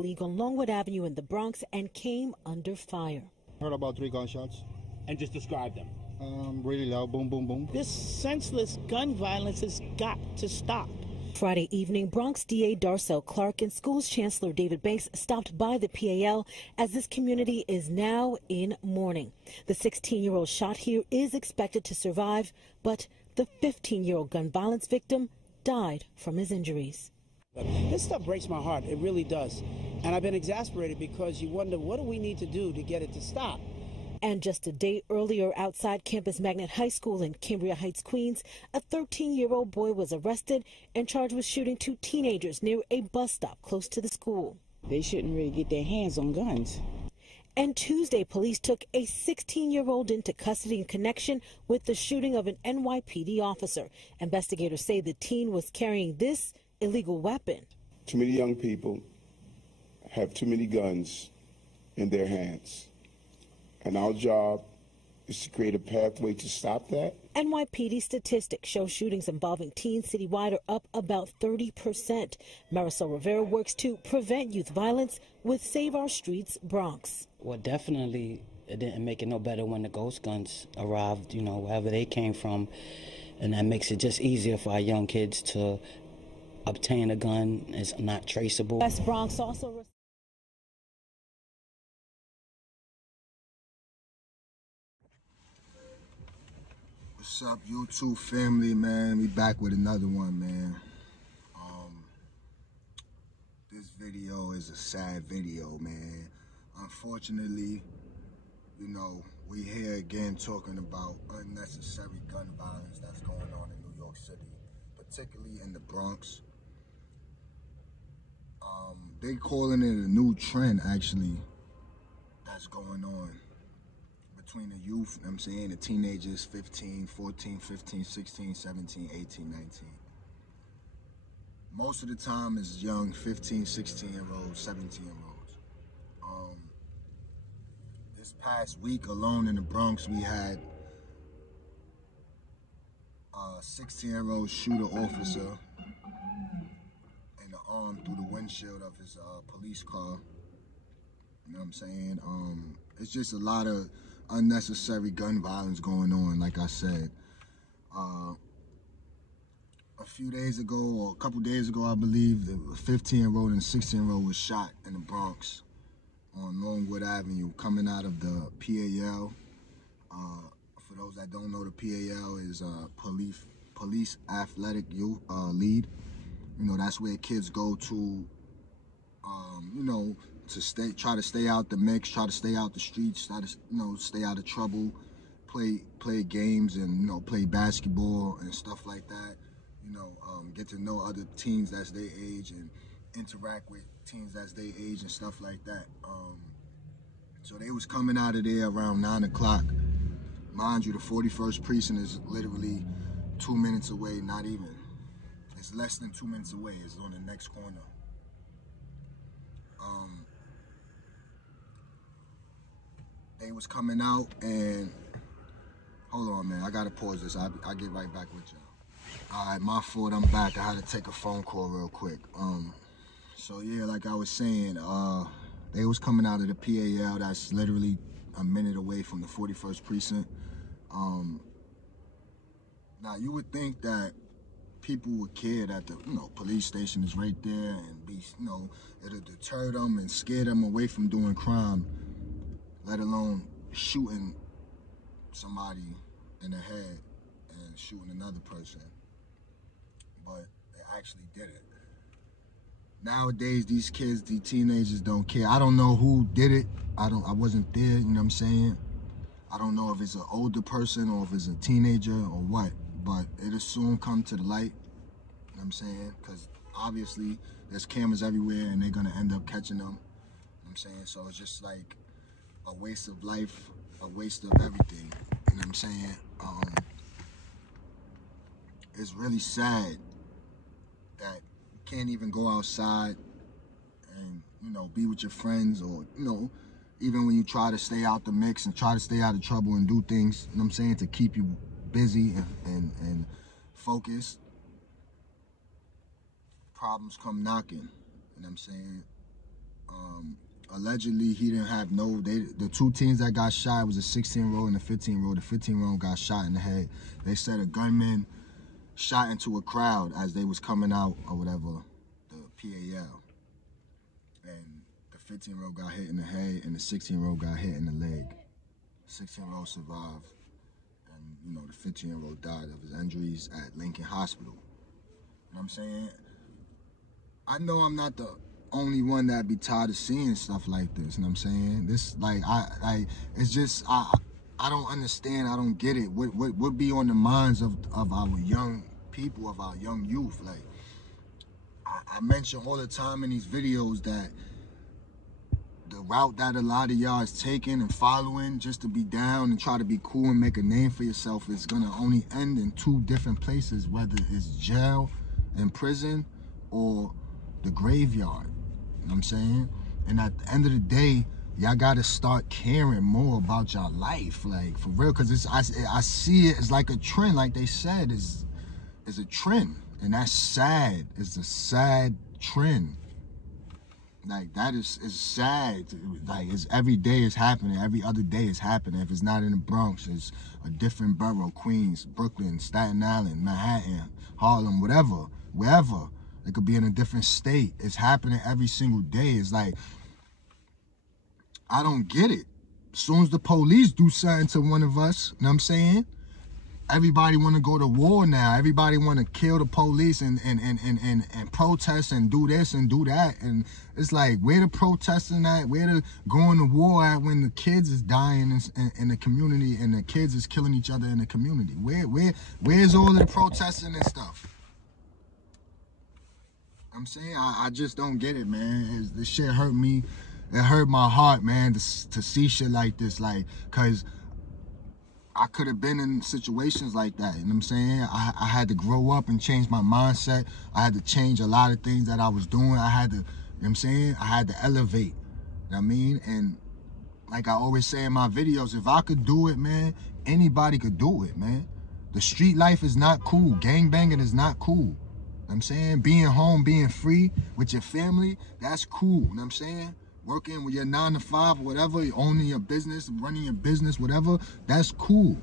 League on Longwood Avenue in the Bronx and came under fire. Heard about 3 gunshots. And just describe them. Really loud, boom, boom, boom. This senseless gun violence has got to stop. Friday evening, Bronx DA Darcel Clark and Schools Chancellor David Banks stopped by the PAL as this community is now in mourning. The 16-year-old shot here is expected to survive, but the 15-year-old gun violence victim died from his injuries. This stuff breaks my heart. It really does. And I've been exasperated because you wonder, what do we need to do to get it to stop? And just a day earlier, outside Campus Magnet High School in Cambria Heights, Queens, a 13-year-old boy was arrested and charged with shooting 2 teenagers near a bus stop close to the school. They shouldn't really get their hands on guns. And Tuesday, police took a 16-year-old into custody in connection with the shooting of an NYPD officer. Investigators say the teen was carrying this illegal weapon. Too many young people have too many guns in their hands. And our job is to create a pathway to stop that. NYPD statistics show shootings involving teens citywide are up about 30%. Marisol Rivera works to prevent youth violence with Save Our Streets Bronx. Well, definitely it didn't make it no better when the ghost guns arrived, you know, wherever they came from. And that makes it just easier for our young kids to obtain a gun. It's not traceable. West Bronx also... What's up, YouTube family, man? We back with another one, man. This video is a sad video, man. Unfortunately, you know, we here again talking about unnecessary gun violence that's going on in New York City, particularly in the Bronx. They calling it a new trend, actually, that's going on between the youth, you know what I'm saying, the teenagers, 15, 14, 15, 16, 17, 18, 19. Most of the time it's young 15, 16-year-olds, 17-year-olds. This past week alone in the Bronx, we had a 16-year-old shoot an officer in the arm through the windshield of his police car. You know what I'm saying? It's just a lot of unnecessary gun violence going on, like I said. A few days ago, or a couple days ago, I believe, a 15-year-old and a 16-year-old was shot in the Bronx on Longwood Avenue coming out of the PAL. For those that don't know, the PAL is Police Athletic Youth Lead. You know, that's where kids go to, you know, to try to stay out the mix, try to stay out the streets, try to, you know, stay out of trouble, play games and, you know, play basketball and stuff like that. You know, get to know other teens that's their age and interact with teens that's their age and stuff like that. So they was coming out of there around 9 o'clock. Mind you, the 41st precinct is literally 2 minutes away, not even. It's less than 2 minutes away. It's on the next corner. They was coming out and, hold on, man, I gotta pause this. I'll get right back with y'all. All right, my fault, I'm back. I had to take a phone call real quick. So yeah, like I was saying, they was coming out of the PAL. That's literally a minute away from the 41st precinct. Now you would think that people would care that the, you know, police station is right there and be, you know, it'll deter them and scare them away from doing crime, let alone shooting somebody in the head and shooting another person. But they actually did it. Nowadays, these kids, these teenagers don't care. I don't know who did it. I wasn't there, you know what I'm saying? I don't know if it's an older person or if it's a teenager or what, but it'll soon come to the light, you know what I'm saying? Because obviously there's cameras everywhere and they're gonna end up catching them, you know what I'm saying? So it's just like a waste of life, a waste of everything, you know what I'm saying? It's really sad that you can't even go outside and, you know, be with your friends, or, you know, even when you try to stay out the mix and try to stay out of trouble and do things, you know what I'm saying, to keep you busy and focused, problems come knocking, you know what I'm saying? Allegedly, he didn't have the two teens that got shot was a 16-year-old and a 15-year-old. The 15-year-old got shot in the head. They said a gunman shot into a crowd as they was coming out or whatever, the PAL. And the 15-year-old got hit in the head and the 16-year-old got hit in the leg. The 16-year-old survived. And, you know, the 15-year-old died of his injuries at Lincoln Hospital. You know what I'm saying? I know I'm not the only one that be tired of seeing stuff like this. You know what I'm saying? This, like, it's just, I don't understand. I don't get it. What be on the minds of our young people, of our young youth? Like, I mention all the time in these videos that the route that a lot of y'all is taking and following just to be down and try to be cool and make a name for yourself is gonna only end in two different places, whether it's jail and prison or the graveyard. You know what I'm saying? And at the end of the day, y'all gotta start caring more about your life, like, for real, because I see it as like a trend, like they said, is a trend, and that's sad. It's a sad trend. Like, that is sad. Like, it's every day is happening. Every other day is happening. If it's not in the Bronx, it's a different borough: Queens, Brooklyn, Staten Island, Manhattan, Harlem, whatever, wherever. It could be in a different state. It's happening every single day. It's like, I don't get it. As soon as the police do something to one of us, you know what I'm saying? Everybody want to go to war now. Everybody want to kill the police and protest and do this and do that. And it's like, where the protesting at? Where the going to war at when the kids is dying in the community and the kids is killing each other in the community? Where's all of the protesting and stuff? I'm saying, I just don't get it, man. This shit hurt me. It hurt my heart, man, to see shit like this. Like, cause I could have been in situations like that, you know what I'm saying? I had to grow up and change my mindset. I had to change a lot of things that I was doing. I had to, you know what I'm saying? I had to elevate, you know what I mean? And like I always say in my videos, if I could do it, man, anybody could do it, man. The street life is not cool. Gangbanging is not cool. You know what I'm saying? Being home, being free with your family, that's cool, you know what I'm saying? Working with your 9 to 5 or whatever, owning your business, running your business, whatever, that's cool.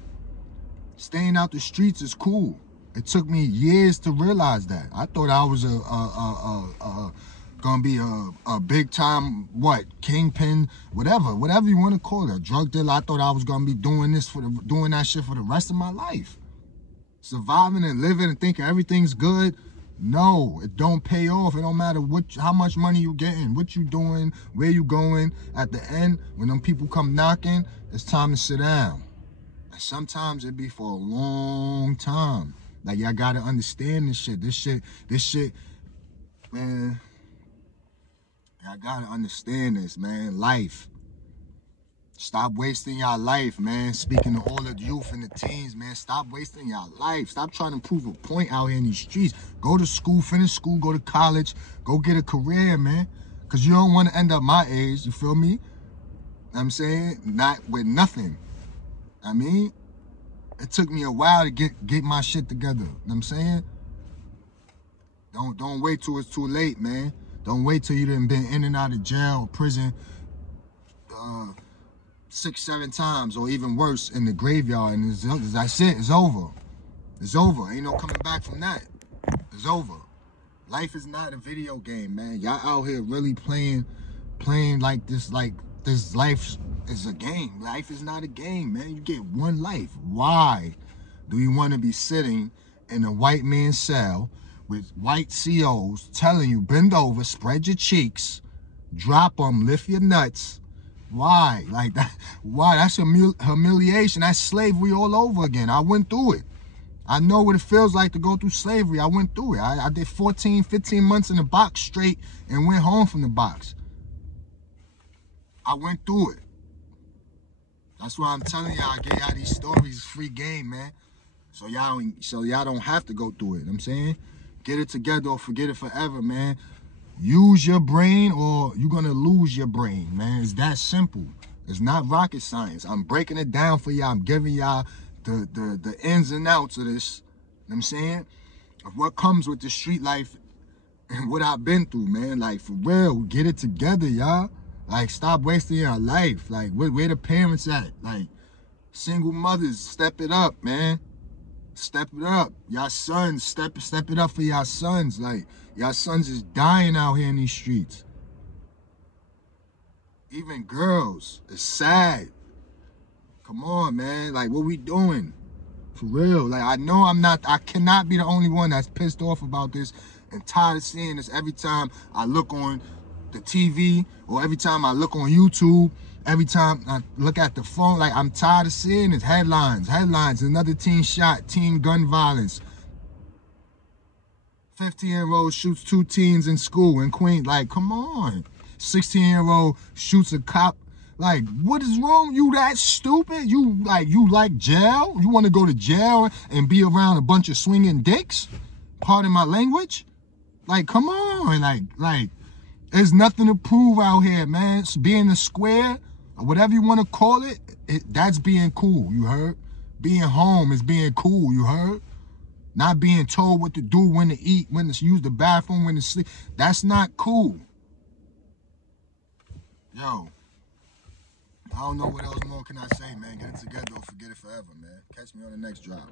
Staying out the streets is cool. It took me years to realize that. I thought I was gonna be a big time, kingpin, whatever you want to call it, a drug dealer. I thought I was gonna be doing that shit for the rest of my life. Surviving and living and thinking everything's good. No, it don't pay off. It don't matter how much money you getting, what you doing, where you going. At the end, when them people come knocking, it's time to sit down. And sometimes it be for a long time. Like, y'all gotta understand this shit. This shit, man. Y'all gotta understand this, man. Life. Stop wasting your life, man. Speaking to all the youth and the teens, man, stop wasting your life. Stop trying to prove a point out here in these streets. Go to school, finish school, go to college, go get a career, man. Because you don't want to end up my age, you feel me? Know what I'm saying? Not with nothing. I mean, it took me a while to get my shit together. You know what I'm saying? Don't wait till it's too late, man. Don't wait till you done been in and out of jail or prison 6, 7 times, or even worse, in the graveyard, and that's it. It's over. It's over. Ain't no coming back from that. It's over. Life is not a video game, man. Y'all out here really playing like this life is a game. Life is not a game, man. You get one life. Why do you want to be sitting in a white man's cell with white COs telling you, bend over, spread your cheeks, drop them, lift your nuts? Why? Like that? Why? That's humiliation. That's slavery all over again. I went through it. I know what it feels like to go through slavery. I went through it. I did 14, 15 months in the box straight and went home from the box. I went through it. That's why I'm telling y'all, I get y'all these stories. It's free game, man. So y'all don't have to go through it. You know what I'm saying? Get it together or forget it forever, man. Use your brain or you're gonna lose your brain, man. It's that simple. It's not rocket science. I'm breaking it down for y'all. I'm giving y'all the ins and outs of this. You know what I'm saying? Of what comes with the street life and what I've been through, man. Like, for real, get it together, y'all. Like, stop wasting your life. Like, where the parents at? Like, single mothers, step it up, man. Step it up. Y'all sons, step it up for y'all sons. Like, y'all sons is dying out here in these streets. Even girls, it's sad. Come on, man. Like, what we doing? For real. Like, I cannot be the only one that's pissed off about this and tired of seeing this every time I look on the TV or every time I look on YouTube, every time I look at the phone. Like, I'm tired of seeing this. Headlines, another teen shot, teen gun violence. 15-year-old shoots 2 teens in school in Queens. Like, come on. 16-year-old shoots a cop. Like, what is wrong? You that stupid? You like jail? You want to go to jail and be around a bunch of swinging dicks? Pardon my language? Like, come on. Like, there's nothing to prove out here, man. It's being a square, or whatever you want to call it, that's being cool, you heard? Being home is being cool, you heard? Not being told what to do, when to eat, when to use the bathroom, when to sleep. That's not cool. Yo, I don't know what else more can I say, man. Get it together or forget it forever, man. Catch me on the next drop.